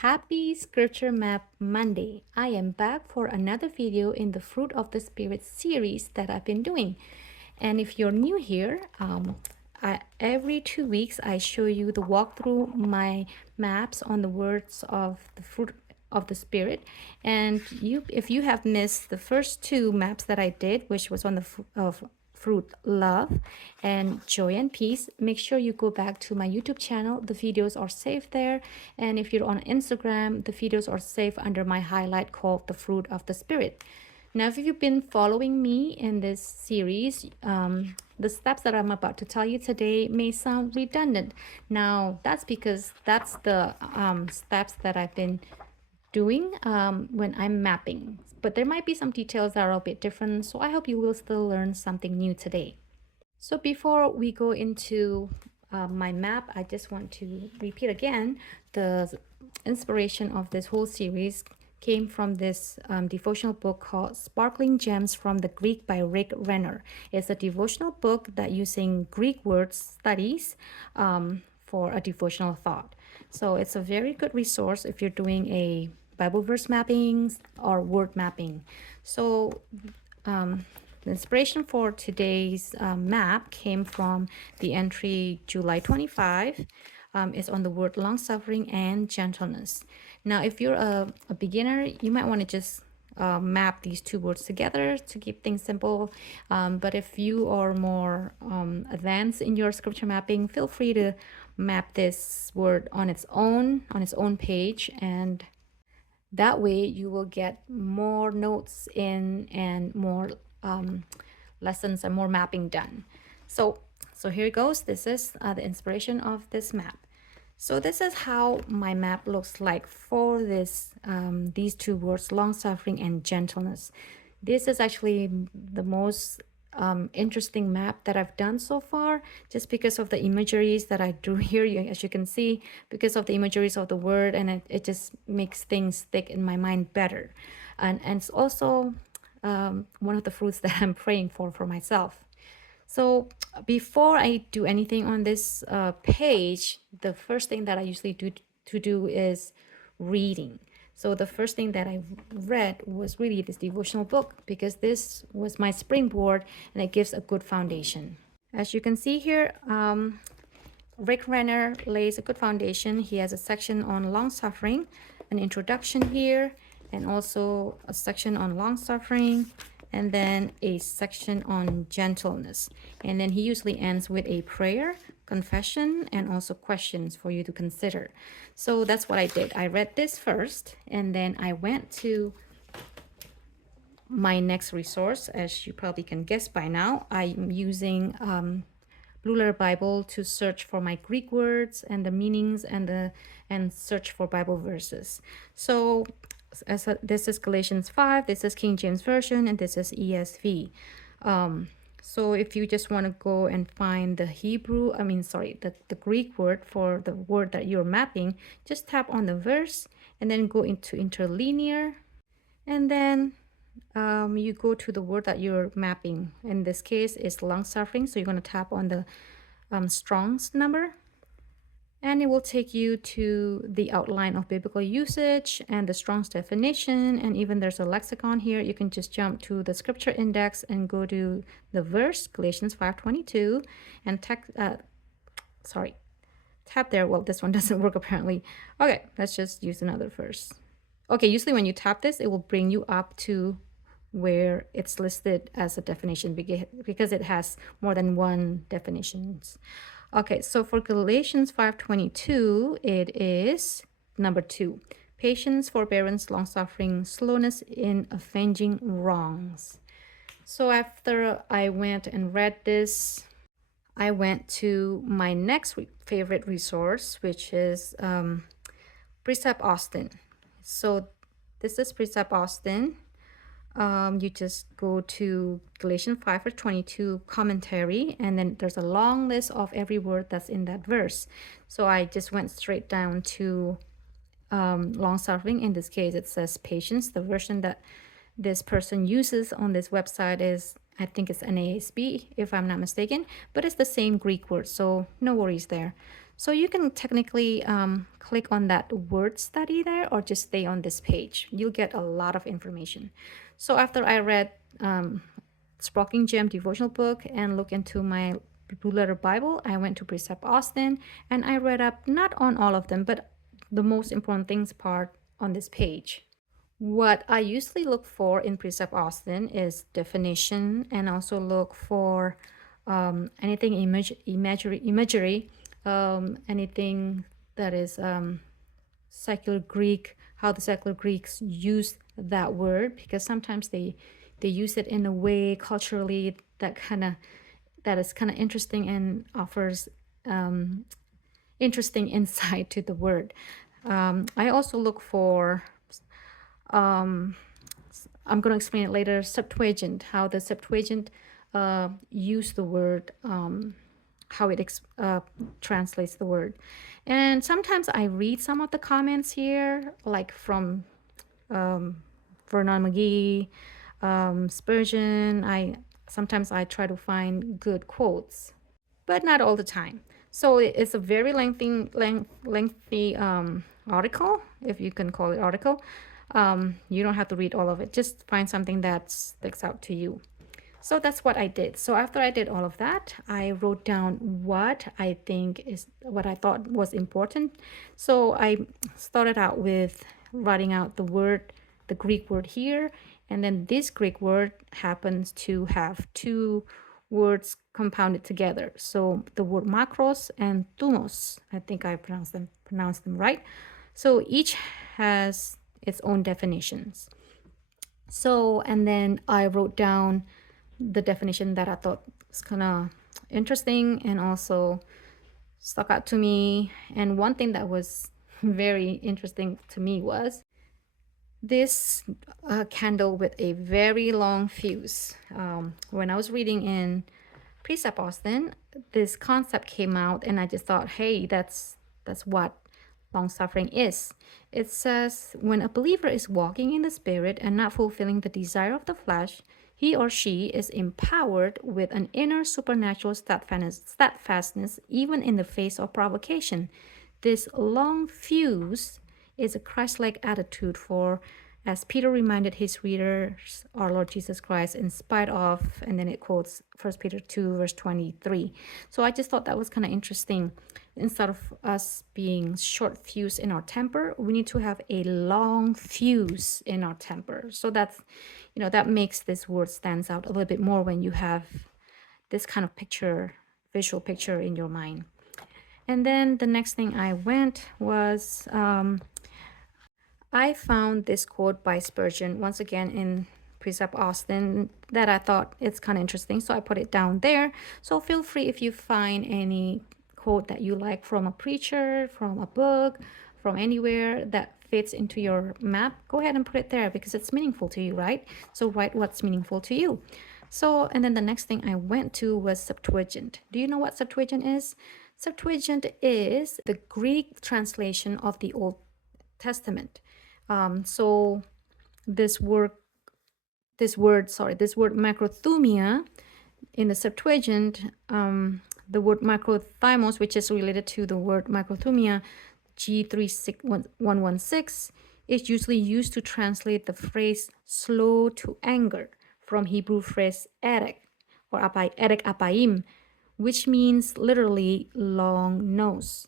Happy Scripture Map Monday. I am back for another video in the Fruit of the Spirit series that I've been doing. And if you're new here, every 2 weeks I show you the walkthrough my maps on the words of the fruit of the Spirit. And if you have missed the first two maps that I did, which was on the fruit love and joy and peace, make sure you go back to my YouTube channel. The videos are saved there, and if you're on Instagram, the videos are saved under my highlight called the fruit of the Spirit. Now, if you've been following me in this series, the steps that I'm about to tell you today may sound redundant. Now, that's because that's the steps that I've been doing when I'm mapping, but there might be some details that are a bit different, so I hope you will still learn something new today. So before we go into my map, I just want to repeat again, the inspiration of this whole series came from this devotional book called Sparkling Gems from the Greek by Rick Renner. It's a devotional book that using Greek words studies for a devotional thought. So it's a very good resource if you're doing a Bible verse mapping or word mapping. So the inspiration for today's map came from the entry July 25. It's on the word long-suffering and gentleness. Now, if you're a beginner, you might want to just map these two words together to keep things simple. But if you are more advanced in your scripture mapping, feel free to map this word on its own page, and that way you will get more notes in and more lessons and more mapping done. So here it goes. This is the inspiration of this map. So this is how my map looks like for this these two words, long-suffering and gentleness. This is actually the most interesting map that I've done so far, just because of the imageries that I drew here, as you can see, because of the imageries of the word, and it just makes things stick in my mind better. And it's also one of the fruits that I'm praying for myself. So before I do anything on this page, the first thing that I usually do is reading. So the first thing that I read was really this devotional book, because this was my springboard and it gives a good foundation. As you can see here, Rick Renner lays a good foundation. He has a section on long-suffering, an introduction here, and also a section on long-suffering, and then a section on gentleness. And then he usually ends with a prayer, confession, and also questions for you to consider. So that's what I did. I read this first, and then I went to my next resource. As you probably can guess by now, I'm using Blue Letter Bible to search for my Greek words and the meanings and search for Bible verses. So this is Galatians 5, this is King James Version, and this is ESV. So if you just want to go and find the the Greek word for the word that you're mapping, just tap on the verse and then go into interlinear, and then you go to the word that you're mapping. In this case, it's long-suffering, so you're going to tap on the Strong's number, and it will take you to the outline of biblical usage and the Strong's definition, and even there's a lexicon here. You can just jump to the scripture index and go to the verse, Galatians 5:22, and tap there. Well, this one doesn't work apparently. Okay, let's just use another verse. Okay, usually when you tap this, it will bring you up to where it's listed as a definition, because it has more than one definitions. Okay, so for Galatians 5:22, it is number 2. Patience, forbearance, long-suffering, slowness in avenging wrongs. So after I went and read this, I went to my next favorite resource, which is Precept Austin. So this is Precept Austin. You just go to Galatians 5:22 commentary, and then there's a long list of every word that's in that verse. So I just went straight down to long-suffering. In this case, it says patience. The version that this person uses on this website is, I think it's NASB, if I'm not mistaken, but it's the same Greek word, so no worries there. So you can technically click on that word study there or just stay on this page. You'll get a lot of information. So after I read Sproking Gem devotional book and look into my Blue Letter Bible, I went to Precept Austin and I read up not on all of them, but the most important things part on this page. What I usually look for in Precept Austin is definition, and also look for anything imagery, anything that is secular Greek, how the secular Greeks use that word, because sometimes they use it in a way culturally that is kind of interesting and offers interesting insight to the word. I also look for I'm going to explain it later, Septuagint, how the Septuagint use the word, how it translates the word. And sometimes I read some of the comments here, like from Vernon McGee, Spurgeon. Sometimes I try to find good quotes, but not all the time. So it's a very lengthy article, if you can call it article. You don't have to read all of it. Just find something that sticks out to you. So that's what I did. So after I did all of that, I wrote down what I thought was important. So I started out with writing out the Greek word here, and then this Greek word happens to have two words compounded together. So the word macros and thumos, I think I pronounced them right. So each has its own definitions. So, and then I wrote down the definition that I thought was kind of interesting and also stuck out to me. And one thing that was very interesting to me was this candle with a very long fuse. When I was reading in Precept Austin, this concept came out, and I just thought, hey, that's what long suffering is. It says, when a believer is walking in the Spirit and not fulfilling the desire of the flesh, he or she is empowered with an inner supernatural steadfastness even in the face of provocation. This long fuse is a Christ-like attitude for, as Peter reminded his readers, our Lord Jesus Christ, in spite of, and then it quotes 1 Peter 2, verse 23. So I just thought that was kind of interesting. Instead of us being short fuse in our temper, we need to have a long fuse in our temper. So that's, that makes this word stands out a little bit more when you have this kind of visual picture in your mind. And then the next thing I went was, I found this quote by Spurgeon, once again in Precept Austin, that I thought it's kind of interesting. So I put it down there. So feel free, if you find any quote that you like from a preacher, from a book, from anywhere that fits into your map, go ahead and put it there because it's meaningful to you, right? So write what's meaningful to you. So, and then the next thing I went to was Septuagint. Do you know what Septuagint is? Septuagint is the Greek translation of the Old Testament. So this word macrothumia in the Septuagint, the word macrothymos, which is related to the word macrothumia, G36116, is usually used to translate the phrase slow to anger from Hebrew phrase erek or erek apaim, which means literally long nose.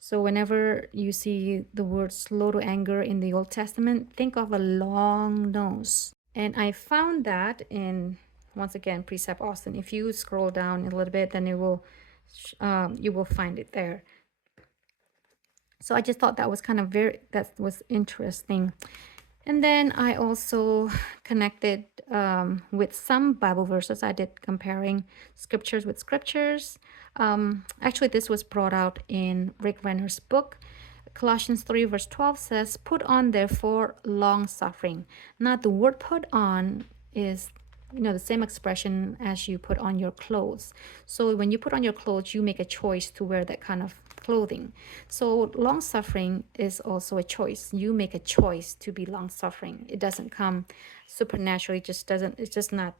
So whenever you see the word slow to anger in the Old Testament, think of a long nose. And I found that in, once again, Precept Austin. If you scroll down a little bit, then you will find it there. So I just thought that was that was interesting. And then I also connected with some Bible verses. I did comparing scriptures with scriptures. Actually, this was brought out in Rick Renner's book. Colossians 3 verse 12 says, put on therefore long suffering. Now the word put on is the same expression as you put on your clothes. So when you put on your clothes, you make a choice to wear that kind of clothing. So long suffering is also a choice. You make a choice to be long suffering. It doesn't come supernaturally. It's just not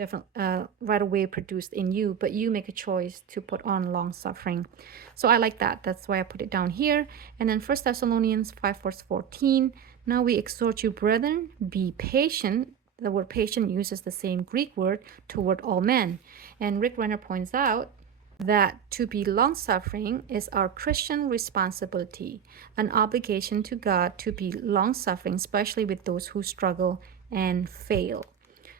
definitely right away produced in you, but you make a choice to put on long suffering. So I like that. That's why I put it down here. And then 1 Thessalonians 5 verse 14. Now we exhort you, brethren, be patient. The word patient uses the same Greek word toward all men. And Rick Renner points out that to be long suffering is our Christian responsibility, an obligation to God to be long suffering, especially with those who struggle and fail.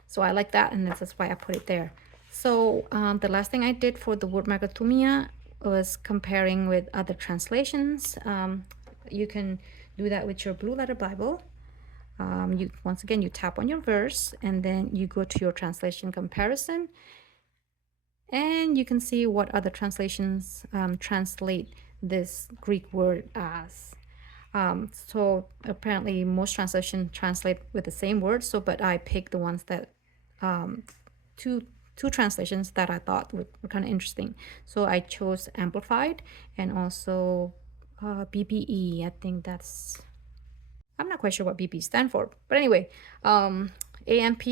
So I like that, and that's why I put it there. So the last thing I did for the word megathumia was comparing with other translations. You can do that with your Blue Letter Bible. Once again, you tap on your verse, and then you go to your translation comparison, and you can see what other translations translate this Greek word as. So apparently most translations translate with the same word. So, but I picked the ones that two translations that I thought were kind of interesting. So I chose Amplified and also BBE. I think that's, I'm not quite sure what BB stand for, but anyway, AMP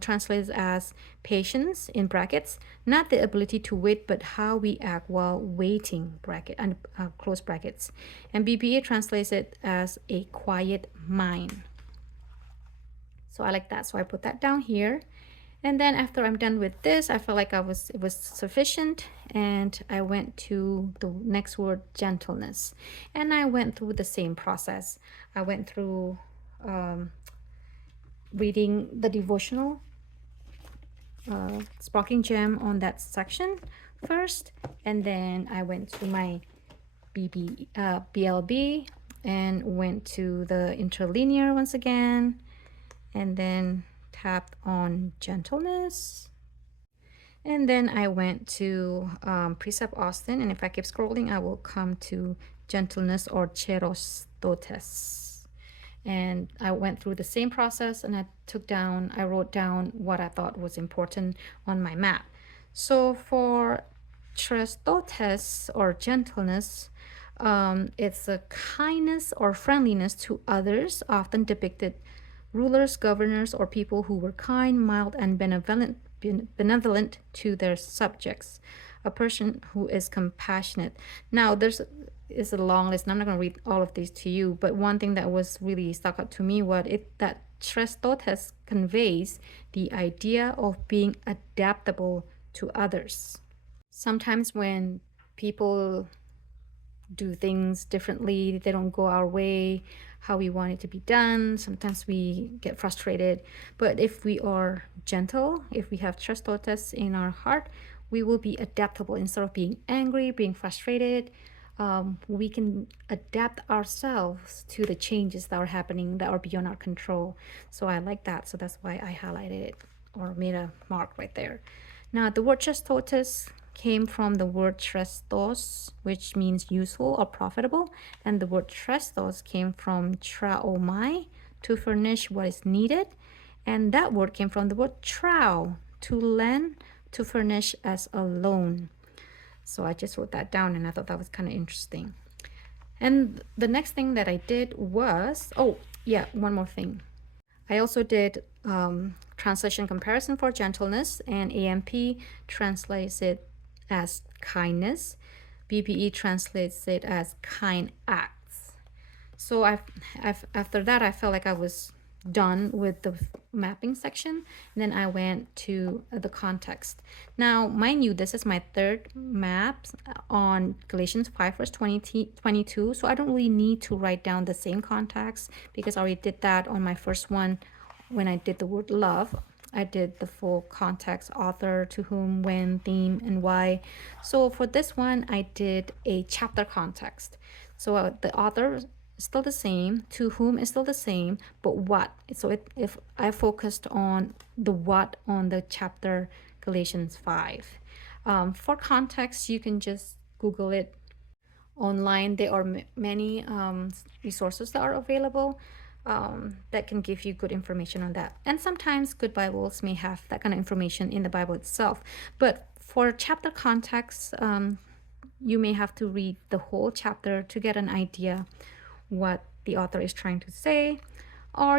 translates as patience in brackets, not the ability to wait, but how we act while waiting, bracket and close brackets. And BBA translates it as a quiet mind. So I like that. So I put that down here. And then after I'm done with this, I felt like it was sufficient, and I went to the next word, gentleness. And I went through the same process. I went through reading the devotional Sparking Gem on that section first, and then I went to my BLB and went to the interlinear once again, and then tapped on gentleness, and then I went to Precept Austin, and if I keep scrolling I will come to gentleness or cherostotes. And I went through the same process, and I wrote down what I thought was important on my map. So for cherostotes or gentleness, it's a kindness or friendliness to others, often depicted rulers, governors, or people who were kind, mild, and benevolent to their subjects. A person who is compassionate. Now, is a long list, and I'm not going to read all of these to you, but one thing that was really stuck out to me was that cherostotes conveys the idea of being adaptable to others. Sometimes when people do things differently, they don't go our way, how we want it to be done, sometimes we get frustrated. But if we are gentle, if we have cherostotes in our heart, we will be adaptable. Instead of being angry, being frustrated, we can adapt ourselves to the changes that are happening that are beyond our control. So I like that. So that's why I highlighted it or made a mark right there. Now the word cherostotes came from the word chrestos, which means useful or profitable, and the word chrestos came from traomai, to furnish what is needed, and that word came from the word trao, to lend, to furnish as a loan. So I just wrote that down, and I thought that was kind of interesting. And the next thing that I did was, oh yeah, one more thing. I also did translation comparison for gentleness, and AMP translates it as kindness. BPE translates it as kind acts. So after that, I felt like I was done with the mapping section, and then I went to the context. Now mind you, this is my third map on Galatians 5 verse 22, so I don't really need to write down the same context because I already did that on my first one. When I did the word love, I did the full context, author, to whom, when, theme, and why. So for this one, I did a chapter context. So the author is still the same, to whom is still the same, but what. So if I focused on the what on the chapter Galatians 5. For context, you can just Google it online. There are many resources that are available that can give you good information on that. And sometimes good Bibles may have that kind of information in the Bible itself. But for chapter context, you may have to read the whole chapter to get an idea what the author is trying to say. Or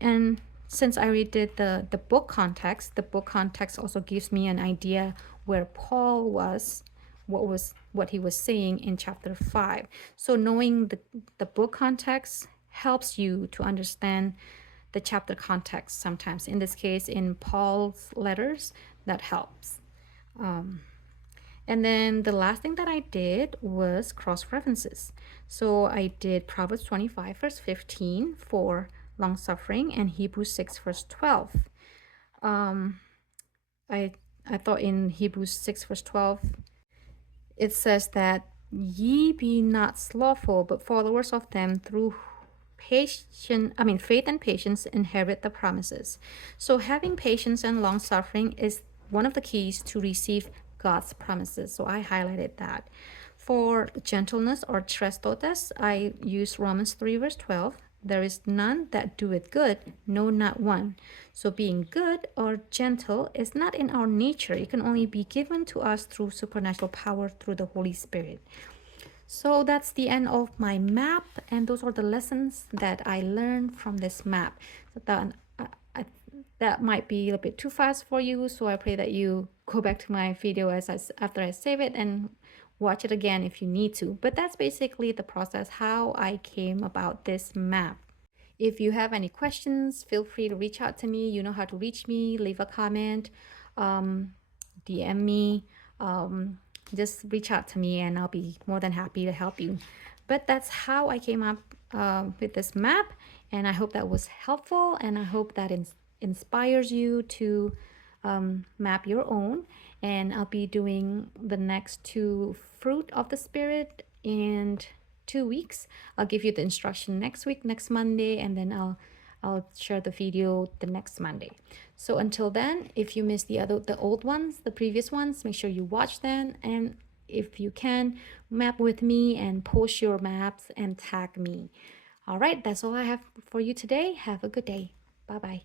and since I redid the book context also gives me an idea where Paul was, what he was saying in chapter 5. So knowing the book context helps you to understand the chapter context sometimes. In this case, in Paul's letters, that helps. And then the last thing that I did was cross references. So I did Proverbs 25, verse 15 for long suffering and Hebrews 6, verse 12. I thought in Hebrews 6, verse 12, it says that ye be not slothful, but followers of them through faith and patience inherit the promises. So having patience and long suffering is one of the keys to receive God's promises. So I highlighted that. For gentleness or trestotes, I use Romans 3 verse 12. There is none that doeth good, no, not one. So being good or gentle is not in our nature. It can only be given to us through supernatural power through the Holy Spirit. So that's the end of my map, and those are the lessons that I learned from this map. So that might be a little bit too fast for you, so I pray that you go back to my video after I save it and watch it again if you need to. But that's basically the process, how I came about this map. If you have any questions, feel free to reach out to me. You know how to reach me. Leave a comment, DM me, just reach out to me and I'll be more than happy to help you. But that's how I came up with this map, and I hope that was helpful, and I hope that inspires you to map your own. And I'll be doing the next 2 fruit of the Spirit in 2 weeks. I'll give you the instruction next week, next Monday, and then I'll share the video the next Monday. So until then, if you missed the old ones, the previous ones, make sure you watch them, and if you can, map with me and post your maps and tag me. All right, that's all I have for you today. Have a good day. Bye-bye.